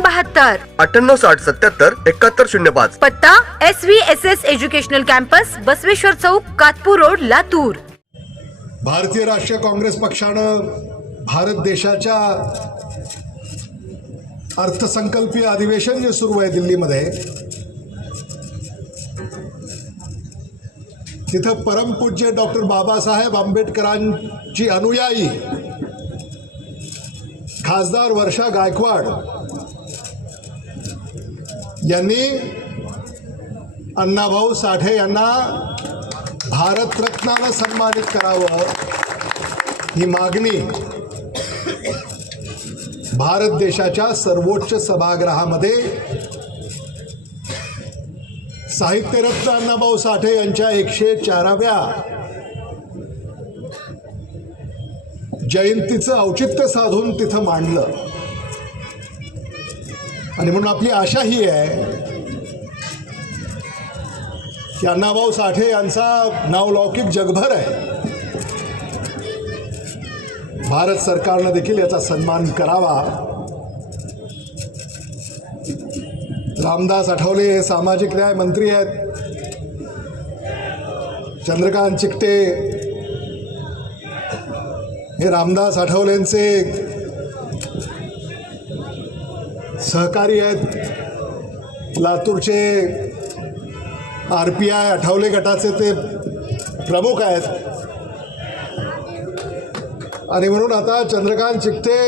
बहात्तर. अठ्ठ्याण्णव साठ सत्याहत्तर एकाहत्तर शून्य पाच पत्ता S V S S educational campus Basaveshwar chowk Katpur road Latur. Bharatiya Rashtriya Congress पक्षानं भारत देशाच्या अर्थसंकल्पीय अधिवेशन जे सुरू आहे दिल्लीमध्ये तिथं परमपूज्य डॉक्टर बाबासाहेब आंबेडकरांची अनुयायी खासदार वर्षा गायकवाड यांनी अण्णाभाऊ साठे यांना भारतरत्नानं सन्मानित करावं ही मागणी भारत देशाच्या सर्वोच्च सभागृहामध्ये साहित्यरत्न अण्णाभाऊ साठे यांच्या एकशे चाराव्या जयंतीचं औचित्य साधून तिथं मांडलं. आणि म्हणून आपली आशा ही आहे की अण्णाभाऊ साठे यांचा नावलौकिक जगभर आहे. भारत सरकारनं देखील याचा सन्मान करावा. रामदास आठवले हे सामाजिक न्याय मंत्री आहेत. चंद्रकांत चिकटे हे रामदास आठवलेंचे सहकारी आहेत. लातूरचे आर पी आय आठवले गटाचे ते प्रमुख आहेत. आणि म्हणून आता चंद्रकांत चिकटे